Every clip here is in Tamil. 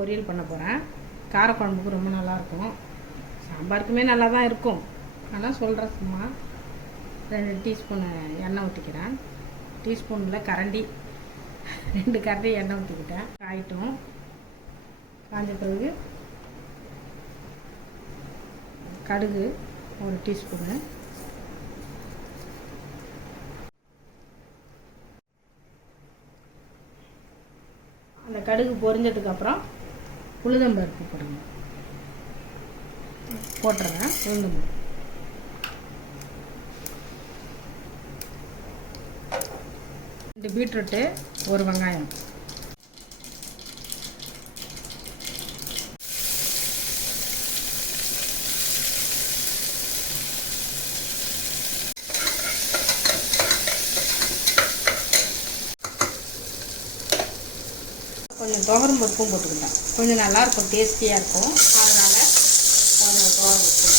பொரியல் பண்ண போகிறேன். காரக்குழம்புக்கு ரொம்ப நல்லாயிருக்கும், சாம்பாருக்குமே நல்லா தான் இருக்கும். ஆனால் சொல்கிறேன், சும்மா 2 டீஸ்பூன் எண்ணெய் ஊற்றிக்கிறேன். டீஸ்பூனில் கரண்டி 2 கரண்டி எண்ணெய் ஊற்றிக்கிட்டேன். காயிட்டும். காஞ்ச பிறகு கடுகு 1 டீஸ்பூனு, அந்த கடுகு பொரிஞ்சதுக்கப்புறம் உளுந்தம்பருப்பு போட்டுறேன். உளுந்தம்பருப்பு இந்த பீட்ரூட்டு 1 வெங்காயம், கொஞ்சம் துவரம் பருப்பும் போட்டுக்கிட்டேன். கொஞ்சம் நல்லாயிருக்கும், டேஸ்டியாக இருக்கும். அதனால் கொஞ்சம் துவரம் பருப்பு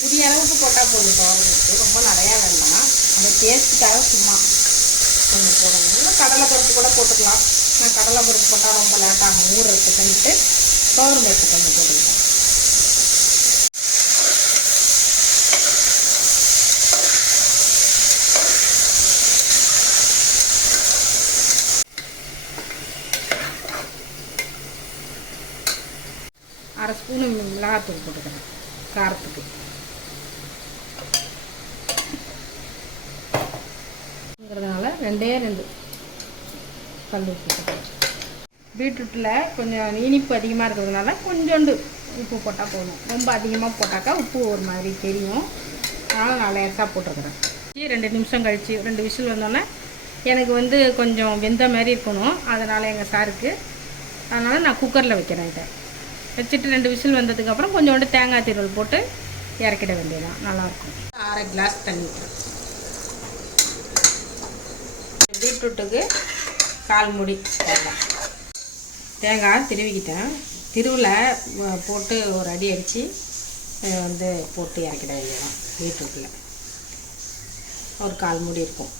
புதிய அளவுக்கு போட்டால் போதும். துவரம் பருப்பு ரொம்ப நிறையா வேண்டாம், அந்த டேஸ்ட்டுக்காக சும்மா கொஞ்சம் போடணும். இல்லை கடலை பருப்பு கூட போட்டுக்கலாம். நான் கடலை பருப்பு போட்டால் ரொம்ப லேட்டாகும் ஊறுறதுக்குன்ட்டு துவரம் பருப்பு கொஞ்சம் போட்டுக்கிட்டேன். அரை ஸ்பூனு மிளகாத்தூள் போட்டுக்கிறேன் காரத்துக்கு. ங்கிறதுனால 2 கல் உப்பு போட்டுக்கிறேன். பீட்ரூட்டில் கொஞ்சம் இனிப்பு அதிகமாக இருக்கிறதுனால கொஞ்சோண்டு உப்பு போட்டால் போதும். ரொம்ப அதிகமாக போட்டாக்கா உப்பு ஒரு மாதிரி தெரியும். அதனால் நான் லேசாக போட்டுருக்குறேன். 2 நிமிஷம் கழித்து 2 விசில் வந்தோன்னே எனக்கு கொஞ்சம் வெந்த மாதிரி இருக்கணும். அதனால் எங்கள் சாருக்கு, அதனால் நான் குக்கரில் வைக்கிறேன். இதை வச்சுட்டு 2 விசில் வந்ததுக்கப்புறம் கொஞ்சோண்டு தேங்காய் திருவல் போட்டு இறக்கிட வேண்டியதான், நல்லாயிருக்கும். 1/2 கிளாஸ் தண்ணி ஊற்றுறேன். பீட்ரூட்டுக்கு 1/4 மூடி தேங்காய் திருவிக்கிட்டேன். திருவில் போட்டு ஒரு அடி அடித்து போட்டு இறக்கிட வேண்டியதான். பீட்ரூட்டில் ஒரு 1/4 மூடி இருக்கும்.